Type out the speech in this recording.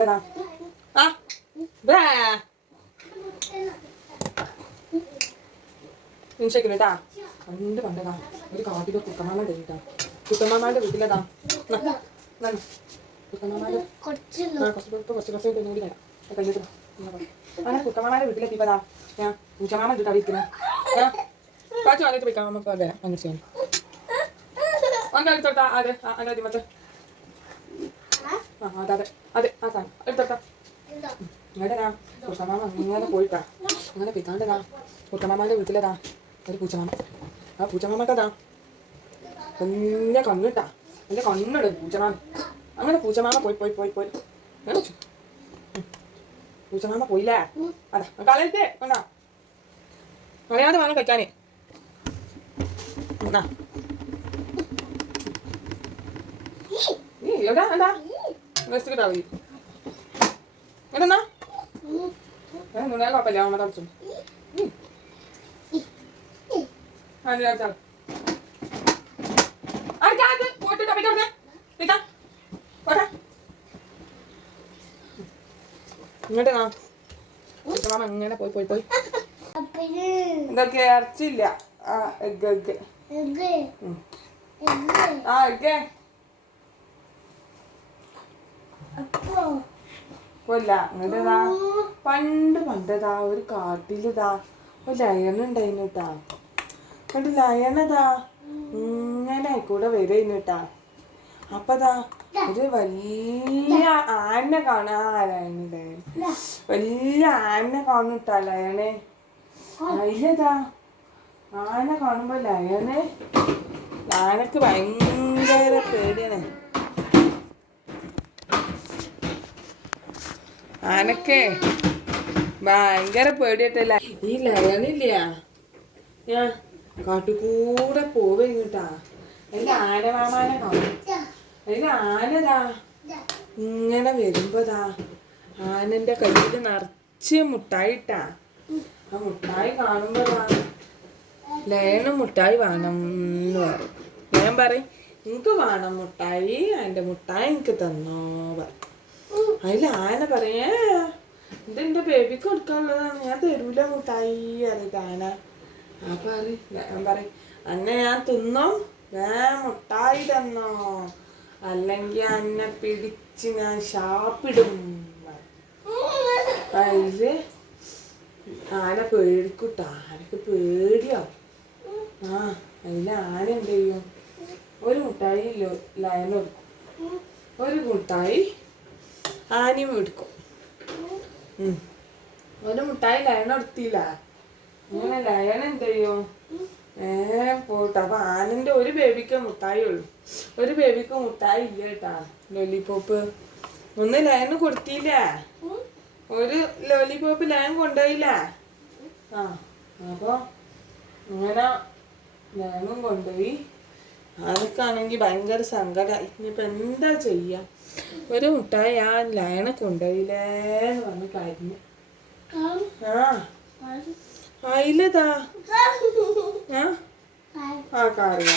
ആ നിമിഷേക്കിട്ടാ പണ്ട് കണ്ടതാ ഒരു കാട്ടിലോ കുട്ടമാമാൻ്റെ വീട്ടാ കുട്ടമാമാൻ്റെ വീട്ടിലതാ കുട്ടമാമാൻ്റെ കുറച്ച് കൂടി തരാം കഴിഞ്ഞിട്ട് അങ്ങനെ കുട്ടമാമാൻ്റെ വീട്ടിലെത്തിയപ്പോതാ ഞാൻ പൂച്ചമാമൻ വീട്ടാ ഇരിക്കുന്നത് കാച്ചു വന്നിട്ട് പോയിക്കാം അമ്മ വരാം അങ്ങനെ ചെയ്യാൻ അങ്ങനെ എടുത്തോട്ടാ അതെ അങ്ങനെ മറ്റേ അതെ അതെ അതെ ആ സാധനം എടുത്തോട്ടാ ഇങ്ങോട്ടാ കുട്ടമാമ അങ്ങനെ പോയിട്ടാ അങ്ങനെ പിതാണ്ടതാ കുട്ടമാമാൻ്റെ വീട്ടിലതാ ഒരു പൂച്ചമാമ ആ പൂച്ചമാമക്കതാ വലിയ കണ്ണിട്ടാ എൻ്റെ കണ്ണിട് പൂച്ചമാമ അങ്ങനെ പൂച്ചമാമ പോയി പൂച്ചമാമ പോയില്ലേ അതാ കളയത്തെ കൊണ്ടാ കളയാതെ വേണം കഴിക്കാനേ എന്നാ എവിടാ എന്താ വേസ്റ്റ് കിട്ടാ മതി എന്നെന്നാ കുഴപ്പമില്ല അമ്മ തളിച്ചു ഇങ്ങോട്ട് മാമ ഇങ്ങനെ പോയി ഇതൊക്കെ ഇറച്ചില്ല ആ എഗ് ആ എഗ് കൊല്ല ഇങ്ങോട്ടാ പണ്ടതാ ഒരു കാട്ടിലിതാ ഒരു ലയണുണ്ടായിരുന്നു കേട്ടാ എന്നിട്ട് ലയണതാ ഇങ്ങനെ കൂടെ വരുന്നുട്ടാ അപ്പതാ ഒരു വലിയ ആന കാണാ ലയണില്ലേ വലിയ ആന കാണൂട്ടാ ലയണേ അതിലതാ ആന കാണുമ്പോ ആനക്ക് ഭയങ്കര പേടിയാണ് ആനക്കേ ഭയങ്കര പേടിയായിട്ടല്ല ഈ ലയണില്ല ഞാൻ കാട്ടുകൂടെ പോവുകട്ടാ അതിന്റെ ആനമാമാനെ കാണും അതിന് ആനതാ ഇങ്ങനെ വരുമ്പോതാ ആനന്റെ കയ്യിൽ നിറച്ച് മുട്ടായിട്ടാ ആ മുട്ടായി കാണുമ്പോതാ ലയണ് മുട്ടായി വേണം എന്ന് പറയും ഞാൻ പറയും എനിക്ക് വേണം മുട്ടായി എൻ്റെ മുട്ടായി എനിക്ക് തന്നോ പറയും അതിൽ ആന പറയേ ഇതെന്റെ ബേബിക്ക് കൊടുക്കാനുള്ളതാണ് ഞാൻ തരൂല മുട്ടായി അറിയിട്ട് ആന അപ്പൊ ഞാൻ പറയും അന്നെ ഞാൻ തിന്നോ മുട്ടായി തന്നോ അല്ലെങ്കിൽ അന്നെ പിടിച്ച് ഞാൻ ഷാപ്പിടും അതില് ആന പേടിക്കൂട്ടാ ആനക്ക് പേടിയാവും ആ അതില് ആന എന്ത് ചെയ്യും ഒരു മുട്ടായി ലയന എടുക്കും ഒരു മുട്ടായി ആനയും എടുക്കും ഒരു മുട്ടായി ലയണ എടുത്തില്ല അങ്ങനെ ലയണ എന്ത് ചെയ്യും പോട്ടെ അപ്പൊ ആനന്റെ ഒരു ബേബിക്ക് മുട്ടായി ഉള്ളു ഒരു ബേബിക്ക് മുട്ടായി ഇല്ല കേട്ടാ ലോലിപോപ്പ് ഒന്ന് ലയന് കൊടുത്തില്ല ഒരു ലോലിപോപ്പ് ലയൻ കൊണ്ടുപോയില്ല ആ അപ്പൊ അങ്ങനെ ലയനും കൊണ്ടുപോയി ആനക്കാണെങ്കിൽ ഭയങ്കര സങ്കടം ഇനിയിപ്പോ എന്താ ചെയ്യാ ഒരു മുട്ടായി ആ ലയനെ കൊണ്ടുപോയില്ലേന്ന് പറഞ്ഞ കാര്യം ആ അയിലതാ ആ കാറിയാ